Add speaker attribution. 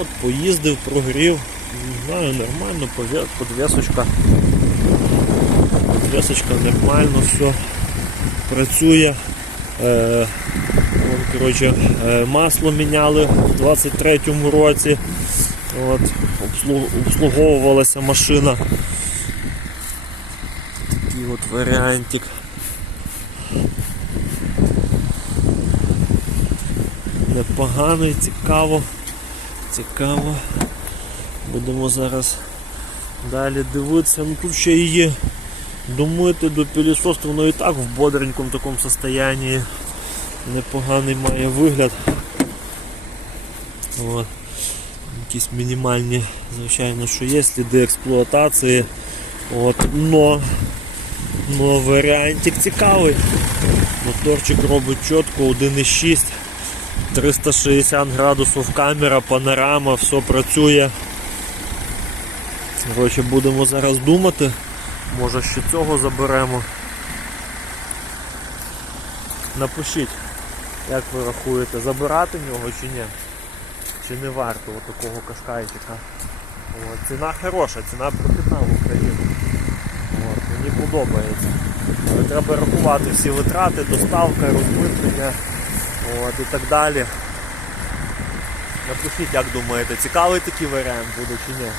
Speaker 1: От, поїздив, прогрів. Не знаю, нормально, подвесочка. Подвесочка нормально, все працює. Е, вон, коротше, е, масло міняли в 23-му році. От, обслуговувалася машина. Такий от варіантик. Непоганий, цікаво. Цікаво. Будемо зараз далі дивитися. Ну тут ще її домити до пілісосту, воно і так в бодренькому такому состоянні. Непоганий має вигляд. От. Якісь мінімальні, звичайно, що є сліди експлуатації. От. Но, но варіантик цікавий. Моторчик робить чітко 1,6. 360 градусів камера, панорама, все працює. Коротше, будемо зараз думати. Може ще цього заберемо. Напишіть, як ви рахуєте, забирати нього чи ні? Чи не варто такого кашкайчика. От, ціна хороша, ціна прохідна в Україні. От, мені подобається. Але треба рахувати всі витрати, доставка, розмитнення от, і так далі. Напишіть, як думаєте, цікавий такий варіант буде чи ні?